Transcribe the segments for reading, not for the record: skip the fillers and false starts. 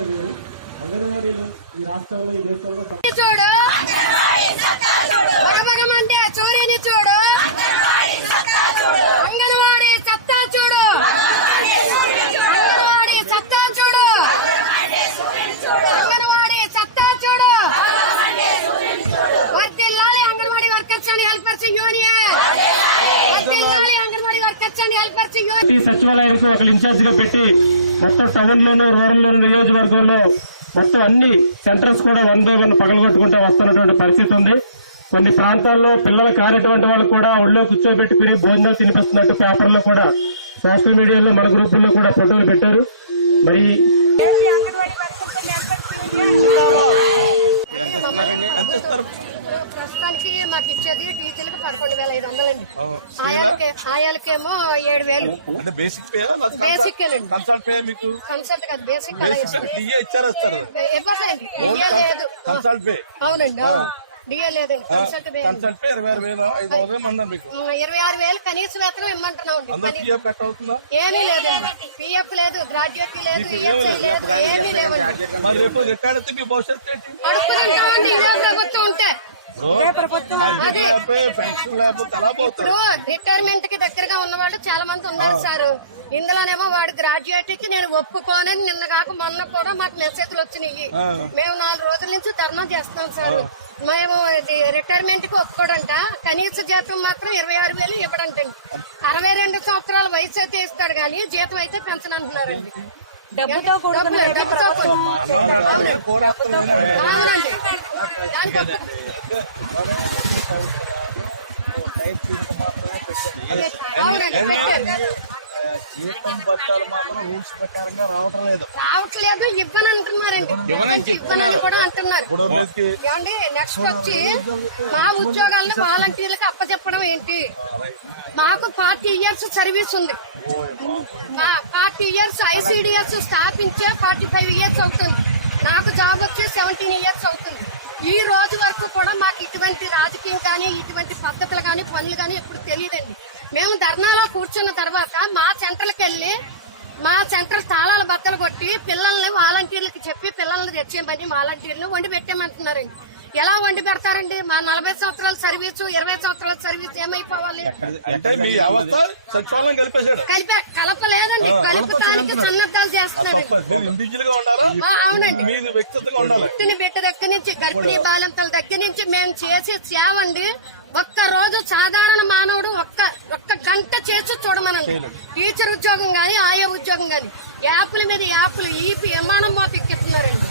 చూడు బగబగమంటే సూర్యుని చూడు, అంగన్వాడీ సత్తా చూడు, అంగన్వాడీ సత్తా చూడు, అంగన్వాడీ సత్తా చూడు. వర్ధిల్లాలి anganwadi workers and helpers union, వర్ధిల్లాలి anganwadi workers and helpers union. సచివాలయానికి ఒక ఇన్ఛార్జ్ గా పెట్టి మొత్తం టౌన్ లోను రూరల్ లోను నియోజకవర్గంలో మొత్తం అన్ని సెంటర్స్ కూడా 1 by 1 పగలగొట్టుకుంటూ వస్తున్నటువంటి పరిస్థితి ఉంది. కొన్ని ప్రాంతాల్లో పిల్లలు కానిటువంటి వాళ్ళు కూడా ఒళ్ళో కూర్చోబెట్టుకుని భోజనాలు తినిపిస్తున్నట్టు పేపర్లో కూడా, సోషల్ మీడియాలో మన గ్రూపుల్లో కూడా ఫోటోలు పెట్టారు. మరి ప్రస్తుతానికి మాకు ఇచ్చేది టీచర్లకు 11,500 అండి, ఆయాలకేమో 7,000. బేసిక్ కన్సల్ట్ కాదు, బేసిక్ అలా ఇవ్వట్లేదు. అవునండి, అవును, డిఏ లేదండి. కన్సల్ట్ 26,000 కనీస వేతనం ఇమ్మంటున్నాం. ఏమీ లేదండి, పిఎఫ్ లేదు, గ్రాడ్యుయేట్ లేదు, ఈఎస్ఐ లేదు, ఏమీ లేవండి. అడుపుతుంటామండి ఇదే ప్రభుత్వం ఉంటే. అదే ఇప్పుడు రిటైర్మెంట్ కి దగ్గరగా ఉన్నవాళ్ళు చాలా మంది ఉన్నారు సార్. ఇందులోనేమో వాడు గ్రాడ్యుయేట్ కి నేను ఒప్పుకోనని నిన్న కాక మొన్న కూడా మాకు మెసేజ్లు వచ్చినాయి. మేము 4 రోజుల నుంచి ధర్నా చేస్తున్నాం సార్. మేము రిటైర్మెంట్ కి ఒప్పుకోడంట, కనీస జీతం మాత్రం 26,000 ఇవ్వడంటండి. 62 సంవత్సరాల వయసు అయితే ఇస్తాడు కానీ జీతం అయితే పెన్షన్ అంటున్నారండి. డబ్బుతో అవునండి, దానికి అవునండి పెట్టారు. రావట్లేదు, ఇవ్వని అంటున్నారండి, ఇవ్వనని కూడా అంటున్నారు. ఏమండి నెక్స్ట్ వచ్చి మా ఉద్యోగాలను వాలంటీర్లకు అప్పచెప్పడం ఏంటి? మాకు 40 years సర్వీస్ ఉంది. 40 years ICDS స్థాపించే 45 years అవుతుంది. నాకు జాబ్ వచ్చి 17 years అవుతుంది. ఈ రోజు వరకు కూడా మాకు ఇటువంటి రాజకీయం కానీ ఇటువంటి పద్ధతులు కానీ పనులు కానీ ఎప్పుడు తెలియదండి. మేము ధర్నాలో కూర్చున్న తర్వాత మా సెంటర్కి వెళ్లి మా సెంటర్ తాళాల బద్దలు కొట్టి పిల్లల్ని వాలంటీర్లకి చెప్పి పిల్లల్ని తెచ్చేయమని వాలంటీర్లు వండి పెట్టేమంటున్నారండి. ఎలా వండి పెడతారండి? మా 40 సంవత్సరాల సర్వీసు 20 సంవత్సరాల సర్వీస్ ఏమైపోవాలి? కలపలేదండి, కలుపుతానికి సన్నద్దాలు చేస్తున్నారండి. అవునండి, పుట్టిన బిడ్డ దగ్గర నుంచి గర్భిణీ బాలింతల దగ్గర నుంచి మేము చేసే సేవ అండి. ఒక్క రోజు సాధారణ మానవుడు ఒక్క గంట చేసి చూడమనండి. టీచర్ ఉద్యోగం గాని ఆయా ఉద్యోగం గాని యాప్ల మీద యాప్లు ఈపి విమానం మోత ఎక్కిస్తున్నారండి.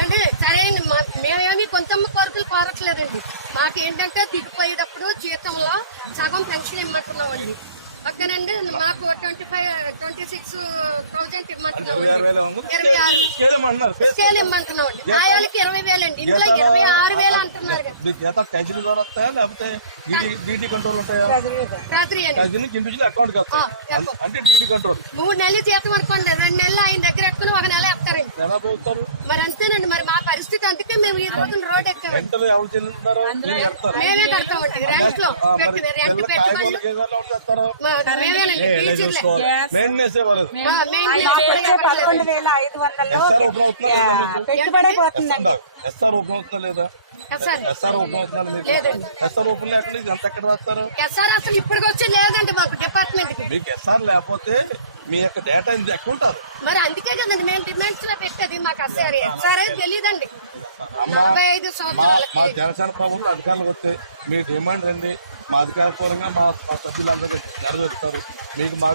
ఏంటి సరైన మేమేమి కొంతమ్మ కోరికలు కోరట్లేదండి. మాకు ఏంటంటే దిగిపోయేటప్పుడు జీతంలో సగం పెన్షన్ ఇమ్మంటున్నామండి. ఓకేనండి, మాకు 26,000 ఇమ్మంటున్నాం, 26 స్కేల్ ఇమ్మంటున్నామండి. ఆయాలకి 20,000 అండి, ఇంట్లో 26,000 అంటున్నారు. రాత్రి 3 నెలలు జీతం అనుకోండి, 2 నెలలు ఆయన దగ్గర పెట్టుకుని 1 నెల వేస్తారండి. మరి అంతేనండి, మరి మా పరిస్థితి అందుకే మేము ఈ రోజు రోడ్ ఎక్కామండి. మేమే కడతామండి, రెంట్ లో రెంట్ పెట్టుబడి మేమేనండి. టీచర్లే 11,500లో పెట్టుబడి అయిపోతుందండి. ఎస్ఆర్ అసలు ఇప్పటికొచ్చి లేదండి మాకు డిపార్ట్మెంట్ కి. మీకు ఎస్ఆర్ లేకపోతే మీ యొక్క డేటా ఎక్కడ ఉంటారు? మరి అందుకే కదండి మేము డిమాండ్స్ లో పెట్టేది. మాకు ఎస్ఆర్ఐ తెలియదండి. 45 సంవత్సరాలకి మా జనసేన ప్రభుత్వం అధికారులకు వస్తే మీ డిమాండ్ రండి, మా అధికారపూర్వంగా మా సభ్యులందరూ నెరవేరుస్తారు. మీకు మా